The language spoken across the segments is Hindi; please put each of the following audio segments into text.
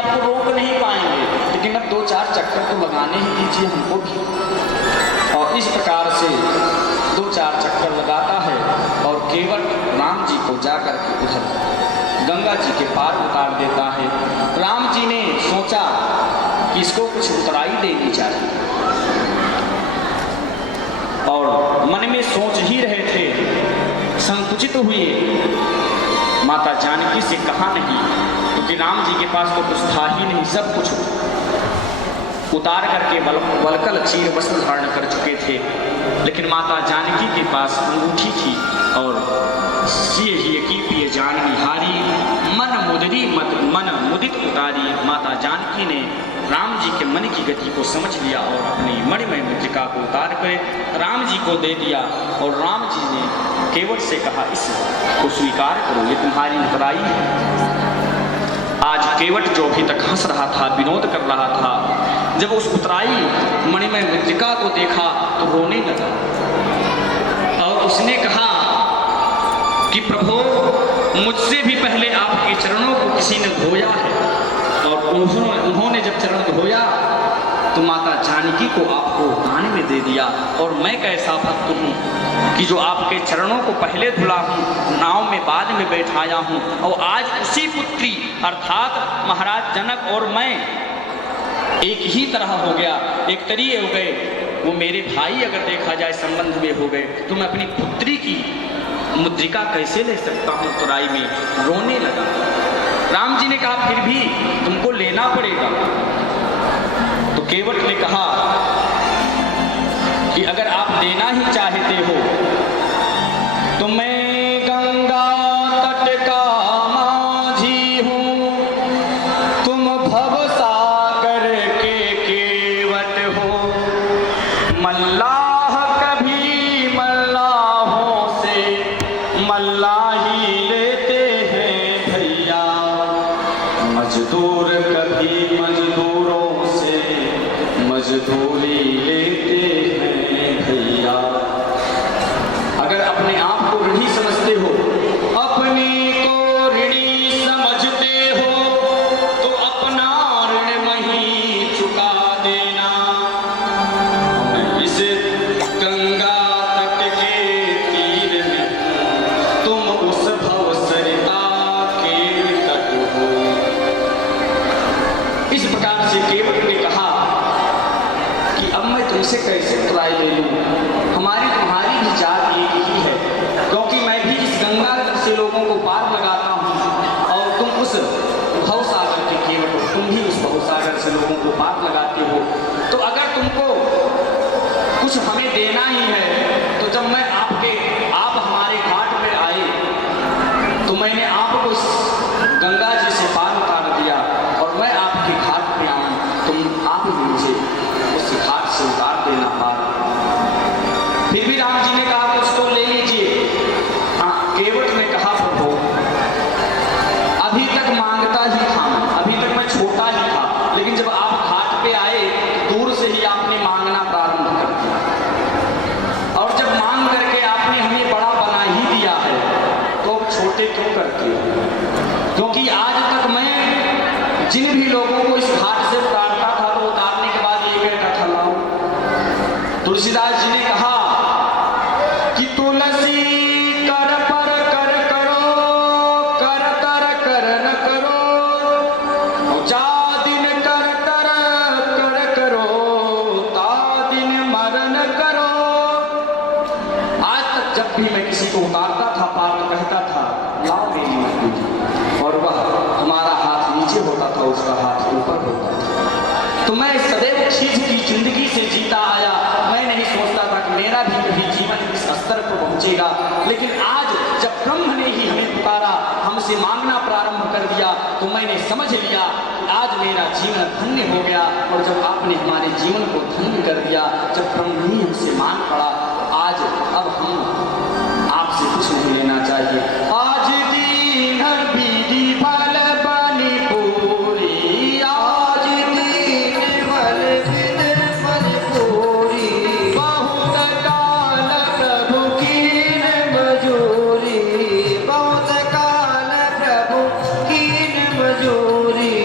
आपको रोक नहीं पाएंगे, लेकिन अब 2-4 चक्कर तो लगाने ही दीजिए हमको भी। और इस प्रकार से 2-4 चक्कर लगाता है और केवट राम जी को जाकर के उधर गंगा जी के पार उतार देता है। राम जी ने सोचा कि इसको कुछ उतराई देनी चाहिए और मन में सोच ही रहे थे, संकुचित हुए, माता जानकी से कहा नहीं, क्योंकि राम जी के पास तो कुछ था ही नहीं, सब कुछ उतार करके वलकल चीर वस्त्र धारण कर चुके थे। लेकिन माता जानकी के पास अंगूठी थी और सिए ही की पिए जानकी हारी, मन मुदित उतारी। माता जानकी ने राम जी के मन की गति को समझ लिया और अपनी मणिमय मुद्रिका को उतार कर राम जी को दे दिया। और राम जी ने केवट से कहा, इसको स्वीकार करो, ये तुम्हारी उतराई है। आज केवट जो अभी तक हंस रहा था, विनोद कर रहा था, जब उस उतराई मणिमय मुद्रिका को देखा तो रोने लगा और उसने कहा कि प्रभु, मुझसे भी पहले आपके चरणों को किसी ने धोया है और उन्होंने जब चरण धोया तो माता जानकी को आपको दान में दे दिया। और मैं कैसा भक्त हूँ कि जो आपके चरणों को पहले धुला हूँ, नाव में बाद में बैठाया हूँ, और आज उसी पुत्री अर्थात महाराज जनक और मैं एक ही तरह हो गया, एक तरीके हो गए। वो मेरे भाई अगर देखा जाए संबंध में हो गए, तो मैं अपनी पुत्री की मुद्रिका कैसे ले सकता हूँ तुराई में। रोने लगा। राम जी ने कहा, फिर भी तुमको लेना पड़ेगा। तो केवट ने कहा कि अगर आप देना ही चाहते हो तो मैं गंगा तट का माझी हूँ, तुम भवसागर के केवट हो। मल्लाह कभी मल्लाहों से मल्लाही लेते हैं भैया, मजदूर कभी मजदूरों से मजदूरी लेते हैं भैया। अगर अपने आप को ऋणी समझते हो, अपने को ऋणी समझते हो, तो अपना ऋण वहीं चुका देना। इस गंगा तट के तीर में तुम उस भवसरिता के निकट हो। इस प्रकार से केवट ने कहा कि अब मैं तुमसे कैसे उतराई ले लूं, हमारी तुम्हारी भी जात एक ही है, क्योंकि मैं भी इस गंगा तट से लोगों को पार लगाता हूं और तुम उस भवसागर के केवट हो, तुम भी उस भवसागर से लोगों को पार लगाते हो। तो अगर तुमको कुछ हमें देना ही है, तो जब आप हमारे घाट पे आए तो मैंने आपको इस गंगा जी से पार उतार दिया और मैं आपके घाट पे आऊं, तुम आप भी मुझे उस घाट से उतार देना पार। फिर भी राम जी ने कहा, कुछ तो ले लीजिए। हाँ, केवट ने कहा, प्रभु अभी तक मांगता ही था, अभी तक मैं छोटा ही था, लेकिन जब आप घाट पे आए दूर से ही आपने मांगना प्रारंभ कर दिया, और जब मांग करके आपने हमें बड़ा बना ही दिया है, तो अब छोटे क्यों करते हो? क्योंकि आज तक मैं जिन भी लोगों को इस घाट से उतारता था, तो उतारने के बाद ये कहता था, लाओ। तुलसीदास जी ने कहा कि तुलसी कर पर कर करो, कर तर कर न करो, जा दिन कर तर कर करो, ता दिन मरण करो। आज तक जब भी मैं किसी को उतारता था पार, तो कहता था, लाओ मेरी मजबूरी, और वह हमारा हाथ नीचे होता था, उसका हाथ ऊपर होता था। तो मैं सदैव चीज की जिंदगी से जीता आया। मैं नहीं सोचता था कि मेरा भी कभी जीवन इस स्तर पर पहुंचेगा, लेकिन आज जब ब्रह्म ने ही हमें पुकारा, हमसे मांगना प्रारंभ कर दिया, तो मैंने समझ लिया कि आज मेरा जीवन धन्य हो गया। और जब आपने हमारे जीवन को धन्य कर दिया, जब ब्रह्म ही हमसे मांग पड़ा, तो आज अब हम आपसे कुछ नहीं लेना चाहिए। आज दीन बीदी फल बनी पूरी, आज दीन फल बिन फल पूरी, बहुत काल प्रभु कीन मजूरी, बहुत काल प्रभु कीन मजूरी।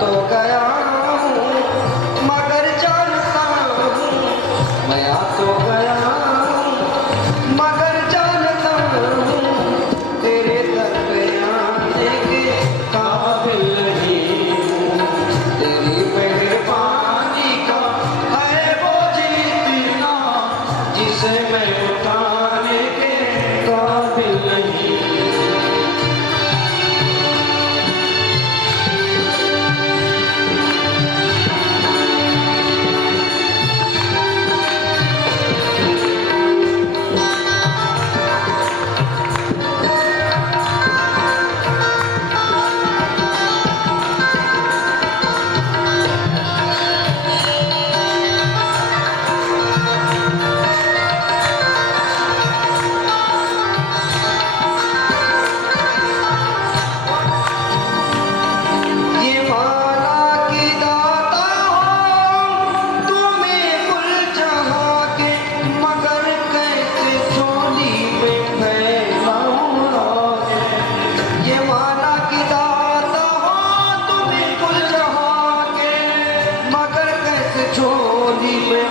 तो गया हूँ मगर जानता हूँ, मैं आ तो गया हूँ मगर जानता हूँ, तेरे दर पे आने के काबिल नहीं हूँ। तेरी मेहरबानी का है वो जीतना जिसे मैं उठाने के काबिल नहीं। ये माला की दाता हो तुम्हें कुल जहाँ के, मगर कैसे झोली में फैलाऊं राज़। ये माला की दाता हो तुम्हें कुल जहाँ के, मगर कैसे झोली में